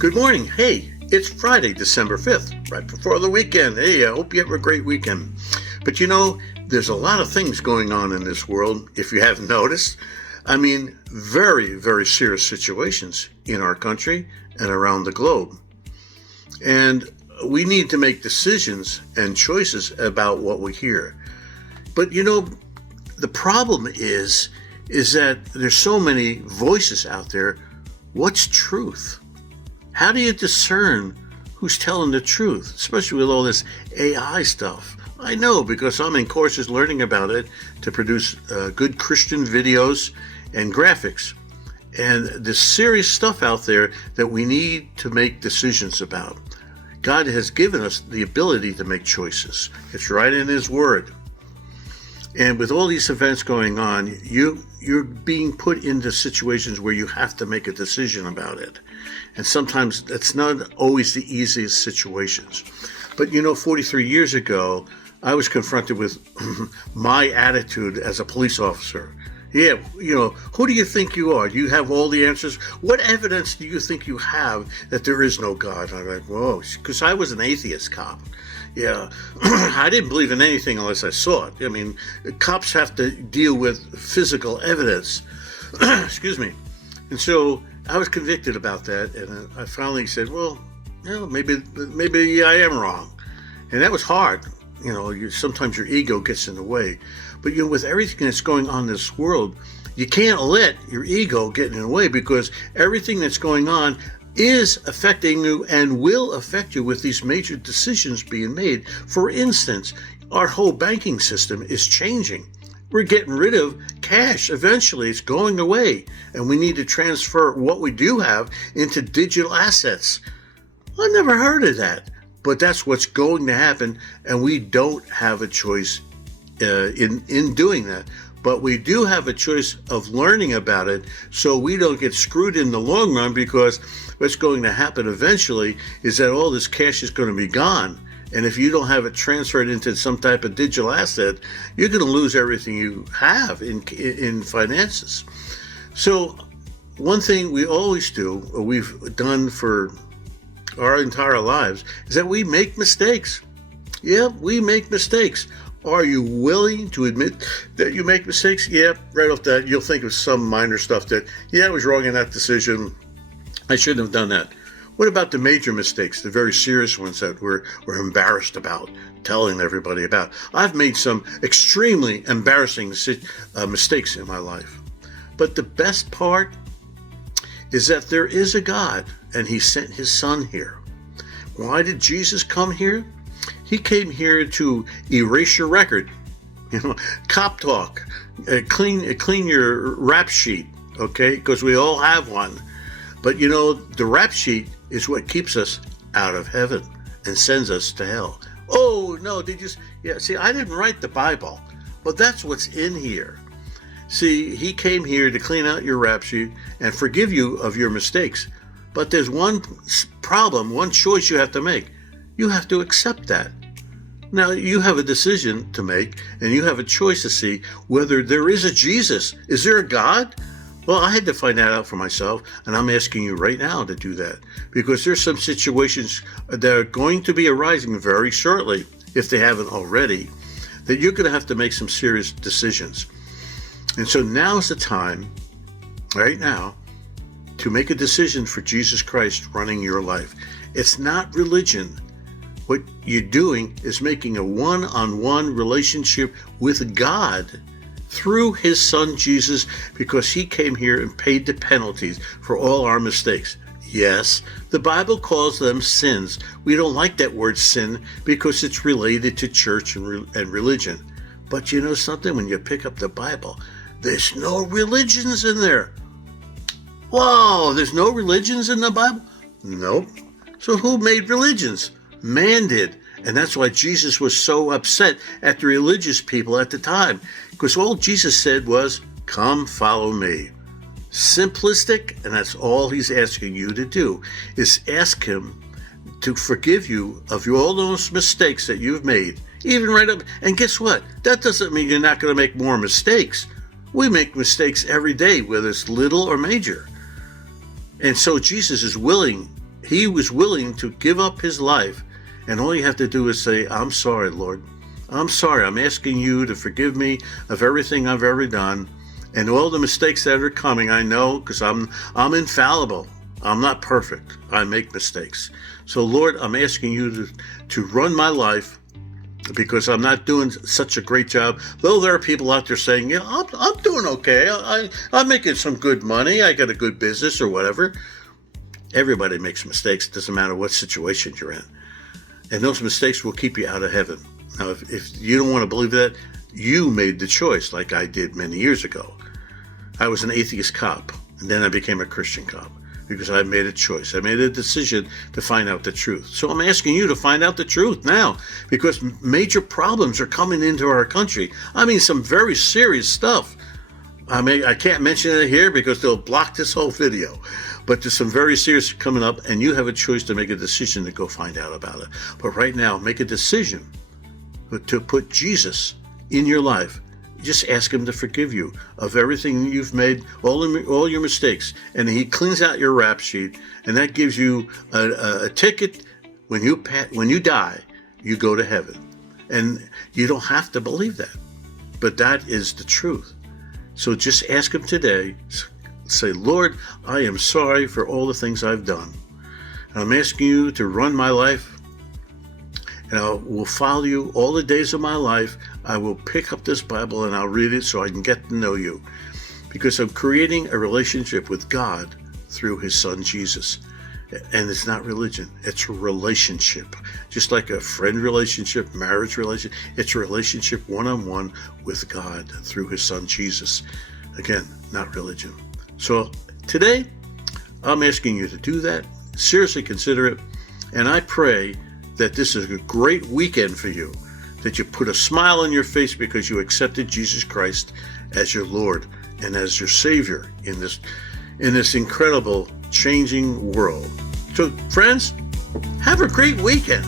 Good morning. Hey, it's Friday, December 5th, right before the weekend. Hey, I hope you have a great weekend. But there's a lot of things going on in this world, if you haven't noticed. I mean, very, very serious situations in our country and around the globe. And we need to make decisions and choices about what we hear. But the problem is that there's so many voices out there. What's truth? How do you discern who's telling the truth, especially with all this AI stuff? I know because I'm in courses learning about it to produce good Christian videos and graphics. And there's serious stuff out there that we need to make decisions about. God has given us the ability to make choices. It's right in His Word. And with all these events going on, you're being put into situations where you have to make a decision about it. And sometimes that's not always the easiest situations. But 43 years ago, I was confronted with my attitude as a police officer. Yeah, who do you think you are? Do you have all the answers? What evidence do you think you have that there is no God? I'm like, whoa, because I was an atheist cop. Yeah, I didn't believe in anything unless I saw it. I mean, cops have to deal with physical evidence. Excuse me. And so I was convicted about that, and I finally said, well, maybe I am wrong. And that was hard. Sometimes your ego gets in the way. But with everything that's going on in this world, you can't let your ego get in the way, because everything that's going on is affecting you and will affect you with these major decisions being made. For instance, our whole banking system is changing. We're getting rid of cash. Eventually, it's going away, and we need to transfer what we do have into digital assets. I never heard of that, but that's what's going to happen, and we don't have a choice in doing that. But we do have a choice of learning about it so we don't get screwed in the long run, because what's going to happen eventually is that all this cash is going to be gone. And if you don't have it transferred into some type of digital asset, you're going to lose everything you have in finances. So one thing we always do, or we've done for our entire lives, is that we make mistakes. Yeah, we make mistakes. Are you willing to admit that you make mistakes? Yeah, right off that, you'll think of some minor stuff that, I was wrong in that decision. I shouldn't have done that. What about the major mistakes, the very serious ones that we're embarrassed about telling everybody about? I've made some extremely embarrassing mistakes in my life. But the best part is that there is a God, and He sent His Son here. Why did Jesus come here? He came here to erase your record, cop talk, clean your rap sheet, okay? Because we all have one. But the rap sheet is what keeps us out of heaven and sends us to hell. Oh, no, see, I didn't write the Bible, but that's what's in here. See, He came here to clean out your rap sheet and forgive you of your mistakes. But there's one problem, one choice you have to make. You have to accept that. Now, you have a decision to make, and you have a choice to see whether there is a Jesus. Is there a God? Well, I had to find that out for myself, and I'm asking you right now to do that, because there's some situations that are going to be arising very shortly, if they haven't already, that you're going to have to make some serious decisions. And so now's the time, right now, to make a decision for Jesus Christ running your life. It's not religion. What you're doing is making a one-on-one relationship with God through His Son Jesus, because He came here and paid the penalties for all our mistakes. Yes, the Bible calls them sins. We don't like that word sin because it's related to church and religion. But you know something? When you pick up the Bible, there's no religions in there. Whoa, there's no religions in the Bible? Nope. So who made religions? Man did. And that's why Jesus was so upset at the religious people at the time, because all Jesus said was, come follow me. Simplistic, and that's all He's asking you to do, is ask Him to forgive you of all those mistakes that you've made, even right up. And guess what? That doesn't mean you're not going to make more mistakes. We make mistakes every day, whether it's little or major. And so Jesus is willing he was willing to give up his life, and all you have to do is say, I'm sorry, Lord. I'm sorry. I'm asking you to forgive me of everything I've ever done and all the mistakes that are coming. I know, because I'm infallible. I'm not perfect. I make mistakes. So, Lord, I'm asking you to run my life, because I'm not doing such a great job. Though there are people out there saying, yeah, I'm doing okay. I'm making some good money. I got a good business or whatever. Everybody makes mistakes. It doesn't matter what situation you're in. And those mistakes will keep you out of heaven. Now, if you don't want to believe that, you made the choice like I did many years ago. I was an atheist cop, and then I became a Christian cop because I made a choice. I made a decision to find out the truth. So I'm asking you to find out the truth now, because major problems are coming into our country. I mean, some very serious stuff. I can't mention it here because they'll block this whole video. But there's some very serious coming up, and you have a choice to make a decision to go find out about it. But right now, make a decision to put Jesus in your life. Just ask him to forgive you of everything you've made, all your mistakes. And he cleans out your rap sheet, and that gives you a ticket. When you die, you go to heaven. And you don't have to believe that, but that is the truth. So just ask him today. Say, Lord, I am sorry for all the things I've done. I'm asking you to run my life, and I will follow you all the days of my life. I will pick up this Bible and I'll read it so I can get to know you, because I'm creating a relationship with God through his son Jesus. And it's not religion, it's a relationship. Just like a friend relationship, marriage relationship, it's a relationship one-on-one with God through his son Jesus. Again, not religion. So today, I'm asking you to do that. Seriously consider it. And I pray that this is a great weekend for you, that you put a smile on your face because you accepted Jesus Christ as your Lord and as your Savior in this incredible changing world. So friends, have a great weekend.